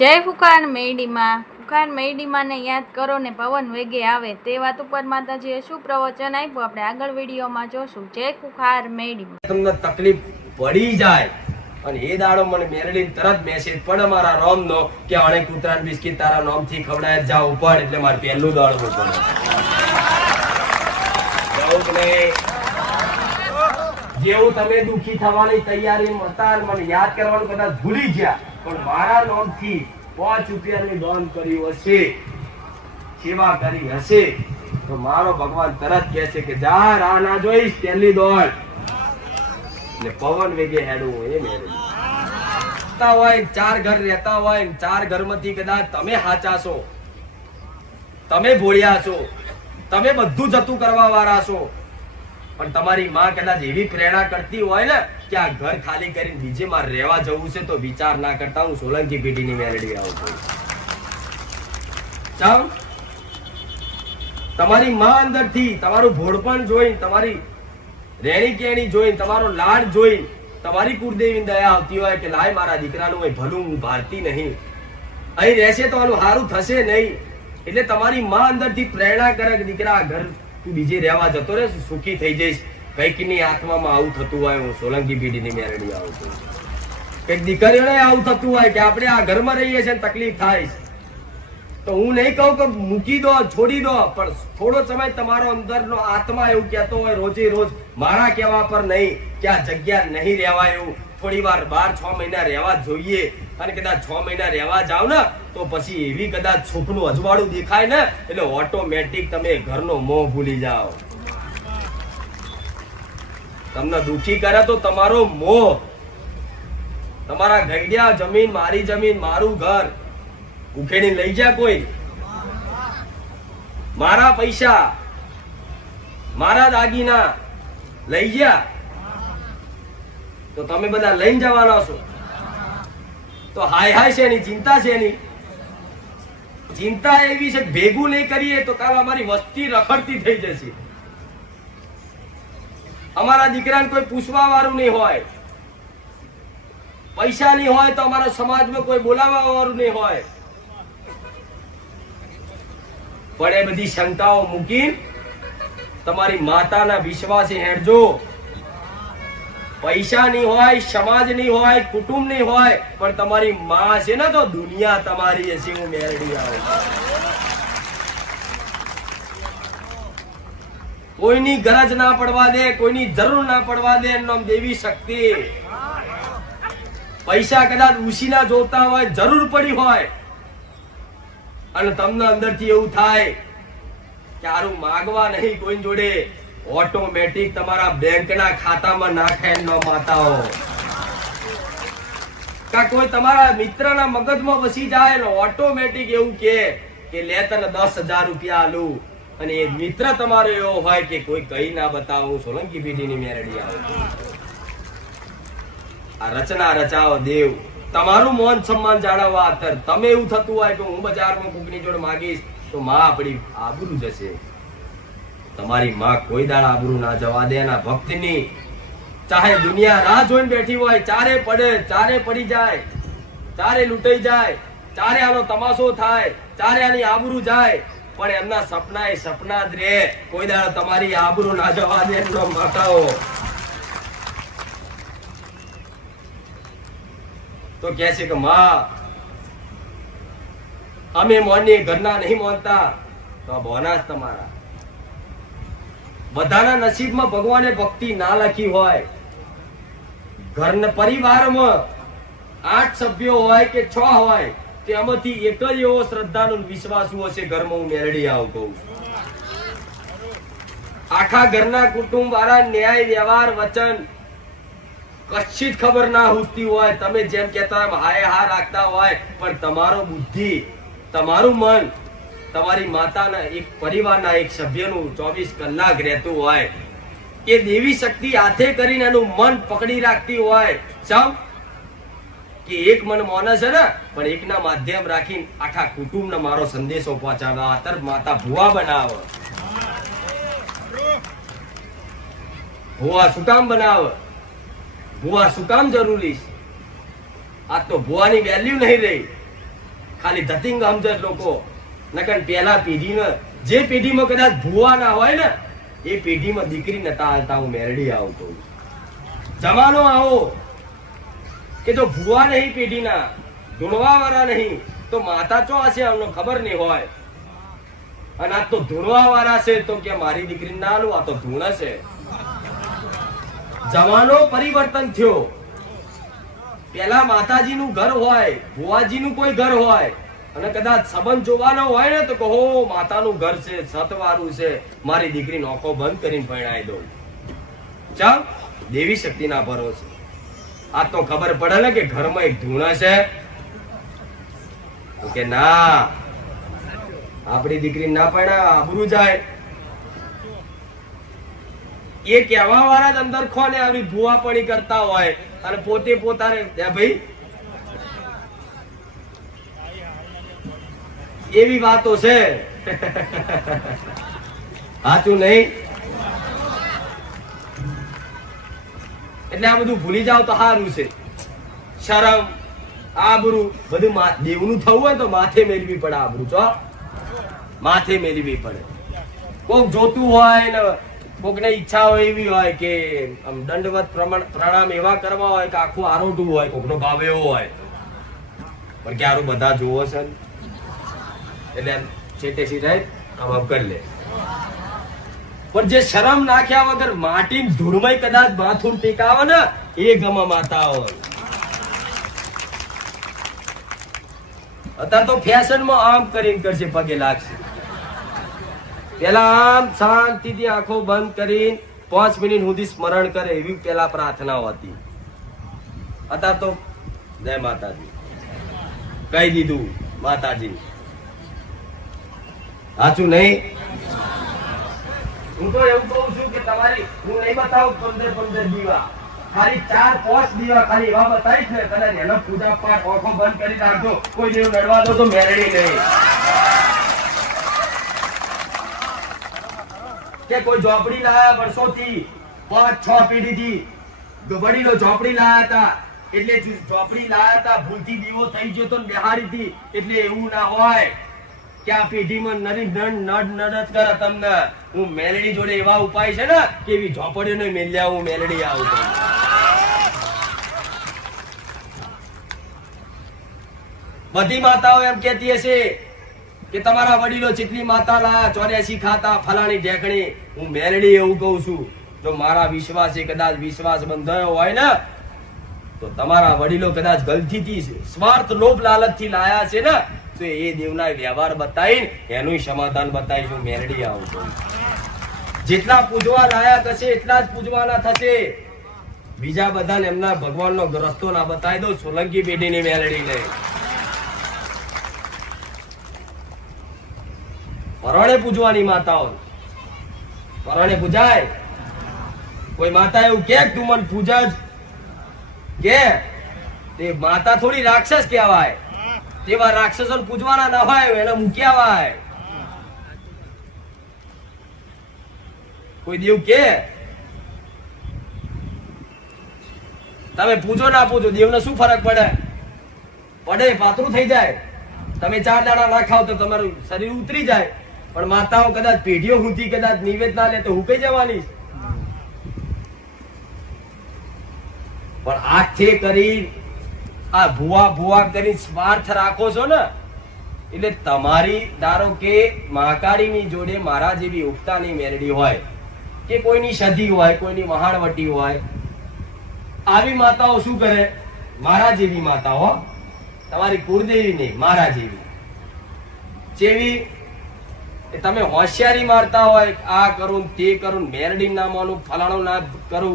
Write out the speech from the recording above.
જય ફુકાન મેડીમાં ફુકાન મેડીમાને યાદ કરો ને પવન વેગે આવે તે વાત ઉપર માતાજીએ શું પ્રવચન આપ્યું આપણે આગળ વિડીયોમાં જોશું. જય ફુકાર મેડીમાં. તમને તકલીફ પડી જાય અને એ દાડો મને મેરડીને તરત મેસેજ પડે મારા રોમનો કે અણે કૂતરાન બિસ્કિટ તારા નોમથી ખવડાય જા ઉપર, એટલે મારે પહેલું દાડવું પડે. જેવું તમે દુખી થવાની તૈયારી હતા મને યાદ કરવાનું કદાચ ભૂલી ગયા, પણ મારા નોમથી 5 રૂપિયાની દાન કર્યું હશે, સેવા કરી હશે, તો મારો ભગવાન તરત કહે છે કે જા રાહ ના જોઈશ, પહેલી દોડ ને પવન વેગે હેડવું. એ મેળવી હોય 4 ઘર રહેતા હોય, 4 ઘરમાંથી કદાચ તમે હાચા છો, તમે ભોળ્યા છો, તમે બધું જતું કરવા વાળા છો, પણ તમારી માં કદાચ એવી પ્રેરણા કરતી હોય ને કે આ ઘર ખાલી કરીને બીજે માં રહેવા જવું છે, તો વિચાર ના કરતા હું સોલંકી પેઢીની મેલડી આવું છું. ચાલ તમારી માં અંદરથી તમારું ભોળપણ જોઈને, તમારી રેણી કેણી જોઈને, તમારો લાડ જોઈને તમારી કુળદેવીની દયા આવતી હોય કે લાય મારા દીકરાનું અહીં ભલું હું ભારતી નહીં, અહીં રહેશે તો આનું સારું થશે નહીં, એટલે તમારી માં અંદરથી પ્રેરણા કરે કે દીકરા ઘર તું બીજે રહેવા જતો રહે, સુખી થઈ જઈશ. કઈકની આત્મામાં આવું થતું હોય, હું સોલંકી પેઢીની મેરડી આવું છું. કઈક દીકરીઓને આવું થતું હોય કે આપણે આ ઘરમાં રહીએ છીએ તકલીફ થાય, તો હું નહીં કહું કે મૂકી દો છોડી દો, પણ થોડો સમય તમારો અંદરનો આત્મા એવું કહેતો હોય રોજે રોજ મારા કહેવા પર નહીં કે આ જગ્યા નહીં રહેવાય, એવું થોડી વાર 12-6 મહિના રહેવા જોઈએ, અને કદાચ 6 મહિના રહેવા જાવ ને તો પછી એવી કદાચ સુખનું અજવાળું દેખાય ને એટલે ઓટોમેટિક તમે ઘરનો મોહ ભૂલી જાઓ. તમને દુખી કરે તો તમારો મોહ, તમારા ગઈડિયા જમીન, મારી જમીન, મારું ઘર ઉખેડી લઈ જાય કોઈ, મારા પૈસા, મારા દાગીના લઈ ગયા, તો તમે બધા લઈને જવાના છો, તો હાય હાય છે એની ચિંતા છે. એની ચિંતા એવી છે ભેગું નહીં કરીએ તો કાલ અમારી વસ્તી રખડતી થઈ જશે. અમારા દીકરાને કોઈ પૂછવા વાળું નહીં હોય, પૈસા નહીં હોય તો અમારા સમાજમાં કોઈ બોલાવવા વાળું નહીં હોય, પણ એ બધી શંકાઓ મૂકી તમારી માતાના વિશ્વાસે હેડજો. પૈસા નહીં હોય, સમાજ નહીં હોય, કુટુંબ નહીં હોય, પણ તમારી માં છે ને તો દુનિયા તમારી હશે. હું મેરડી આવું, કોઈની ગરજ ના પડવા દે, કોઈની જરૂર ના પડવા દે, એનું નામ દેવી શક્તિ. પૈસા કદાચ ઉસીના જોતા હોય, જરૂર પડી હોય, અને તમને અંદરથી એવું થાય કે આરું માગવા નહીં કોઈ જોડે, ઓટોમેટિક તમારા બેંકના ખાતામાં નાખે ન માતાઓ, કોઈ તમારા મિત્રના મગજમાં વસી જાય ને ઓટોમેટિક એવું કે લે તને 10,000 રૂપિયા આલું, અને એ મિત્ર તમારો એવો હોય કે કોઈ કઈ ના બતાવું સોલંકી પેઢીની મેરડી આવું. આ રચના રચાવો દેવ, તમારું માન સન્માન જાળવવા અત્યારે તમે એવું થતું હોય કે હું બજારમાં કોકની જોડે માગીશ તો માં આપણી આબરૂ જશે. તમારી માં કોઈ દાડા આબરૂ ના જવા દે એના ભક્તની. ચાહે દુનિયા રાહ જોઈને બેઠી હોય, ચારે પડે, ચારે પડી જાય, ચારે લૂંટાઈ જાય, ચારે આનો તમાશો થાય, ચારે આની આબરૂ જાય, પણ એમના સપના એ સપના જ રે. કોઈ દાડા તમારી આબરૂ ના જવા દે એમનો માતાઓ. તો કે છે કે માં અમે મોની ઘરના નહીં મોનતા, તો બોના જ તમારા. બધાના નસીબમાં ભગવાને ભક્તિ ના લખી હોય. ઘરના પરિવારમાં 8 સભ્યો હોય કે 6 હોય, તેમાંથી એક જ એવો શ્રદ્ધાનો વિશ્વાસુ હશે ઘરમાં. હું મેરડી આવું કહું છું. આખા ઘરના કુટુંબ વાળા ન્યાય, વ્યવહાર, વચન કશી જ ખબર ના હોતી હોય. તમે જેમ કહેતા હોય હાય હા રાખતા હોય, પણ તમારો બુદ્ધિ, તમારું મન તમારી માતાના એક પરિવારના એક સભ્યનું 24 કલાક રહેતું હોય. એ દેવી શક્તિ હાથે કરીને એનું મન પકડી રાખતી હોય. સમ કે એક મન મોને છે ને, પણ એકના માધ્યમ રાખીને આખા કુટુંબને મારો સંદેશો પહોંચાડવા અત્યારે માતા ભુવા બનાવે. ભુવા શું કામ બનાવે? ભુવા શું કામ જરૂરી છે? આ તો ભુવાની વેલ્યુ નહીં રહી. ખાલી ધતિંગ સમજે લોકો. નકર પેલા પેઢીને જે પેઢીમાં કદાચ ભુવા ના હોય ને એ પેઢીમાં દીકરી નતા આવતા. હું મેરડી આવતો જમાનો આવો કે જો ભુવા નહીં પેઢીના, ધૂણવા વાળા નહીં, તો માતા ચો હશે અમને ખબર નહીં હોય. અને આ તો ધૂણવા વાળા છે તો કે મારી દીકરી ના લો, આ તો ધૂણ છે. જમાનો પરિવર્તન થયો. પેલા માતાજીનું ઘર હોય, ભુવાજીનું કોઈ ઘર હોય, અને કદાચ સંબંધ જોવાનો હોય ને તો કહો માતાનું ઘર છે, સતવારું છે, મારી દીકરી નોખો બંધ કરીને પરણાઈ દઉં. ચાલ દેવી શક્તિ ના ભરોસે. આ તો ખબર પડે ને કે ઘરમાં એક ધૂણા છે તો કે ના, આપણી દીકરી ના પરણા આબરૂ જાય. એ કહેવા વાળા જ અંદર ખોને આવી ભુવાપણી કરતા હોય અને પોતે પોતાને ભાઈ એવી વાતો છે. સાચું નહીં? એટલે આ બધું ભૂલી જાવ તો સારું છે. શરમ આબરૂ બધું દેવનું થવું હોય તો માથે મેળવી પડે. આબરૂ ચો માથે મેળવી પડે. કોક જોતું હોય ને કોકને ઈચ્છા હોય એવી હોય કે આમ દંડવત પ્રણામ એવા કરવા હોય કે આખું આરોટું હોય, કોકનો ભાવ એવો હોય, પણ ક્યારું બધા જોવો છે એટલે છેટે સીધાય આમ કરી લે. પણ જે શરમ નાખ્યા વગર માટી ધૂળમાં કદાચ માથું ટેકાવે ને એ ગમા માતા હોય. અત્યારે તો ફેશનમાં આમ કરીને કરશે, પગે લાગશે. પેલા આમ શાંતિથી આંખો બંધ કરીને 5 મિનિટ સુધી સ્મરણ કરે એવી પેલા પ્રાર્થનાઓ હતી. અત્યારે તો જય માતાજી કહી દીધું, માતાજી. સાચું નહીં? હું તો એવું કહું છું કે તમારી હું નહીં બતાવું 15 દીવા, ખાલી 4-5 દીવા ખાલી એવા બતાવીશ ને કદાચ એનો પૂજા પાઠ આંખો બંધ કરી રાખજો, કોઈ દેવ નડવા દો તો મેરડી નહીં. કે કોઈ ઝોપડી લાયા વર્ષોથી, 5-6 પેઢીથી વડીલો ઝોપડી લાયા હતા, એટલે ઝોપડી લાયા હતા ભૂલથી દીવો થઈ ગયો તો બિહારી હતી. એટલે એવું ના હોય કે આ પેઢીમાં નડી નડ કરે તમને. હું મેલડી જોડે એવા ઉપાય છે ને કે એવી ઝોપડીઓ ને મેલ્યા હું મેલડી આવું. બધી માતાઓ એમ કહેતી હશે કે તમારા વડીલો ચીટલી માતા લાયા 84 ખાતા ફલાણી ઢેકણી. હું મેલડી એવું કહું છું, જો મારા વિશ્વાસે કદાચ વિશ્વાસ બંધાયો હોય ને તો તમારા વડીલો કદાચ ગલતીથી સ્વાર્થ લોભ લાલચ થી લાયા છે ને તો એ દેવના વ્યવહાર બતાવીને એનું સમાધાન બતાવીશું. મેલડી આવું છું. જેટલા પૂજવા લાયક હશે એટલા જ પૂજવાના થશે. બીજા બધાને એમના ભગવાનનો રસ્તો ના બતાવી દો. સોલંકી પેઢીની મેલડી લે પરણે પૂજવાની માતાઓ. પરણે પૂજાય. કોઈ માતા એવું કે તું મને પૂજા જ કે તે માતા થોડી રાક્ષસ કહેવાય. તેવા રાક્ષસો પૂજવાના ના હોય, એને મૂક્યા હોય. કોઈ દેવ કે તમે પૂજો ના પૂજો, દેવને શું ફરક પડે? પડે, પાતળું થઈ જાય. તમે 4 દાડા ના ખાવ તો તમારું શરીર ઉતરી જાય. પણ માતાઓ કદાચ પેઢીઓ સુધી કદાચ નિવેદ ના લે તો હુકાઈ જવાની. પણ હાથે કરી આ ભુવા કરી સ્વાર્થ રાખો છો ને એટલે તમારી ધારો કે મહાકાળીની જોડે મારા જેવી ઉગતાની મેરડી હોય કે કોઈની સધી હોય, કોઈની વહાણવટી હોય, આવી માતાઓ શું કરે? મારા જેવી માતાઓ, તમારી કુળદેવી નહીં, મારા જેવી. જેવી તમે હોશિયારી મારતા હોય, આ કરું તે કરું, મેરડી ના માનું, ફલાણું ના કરું,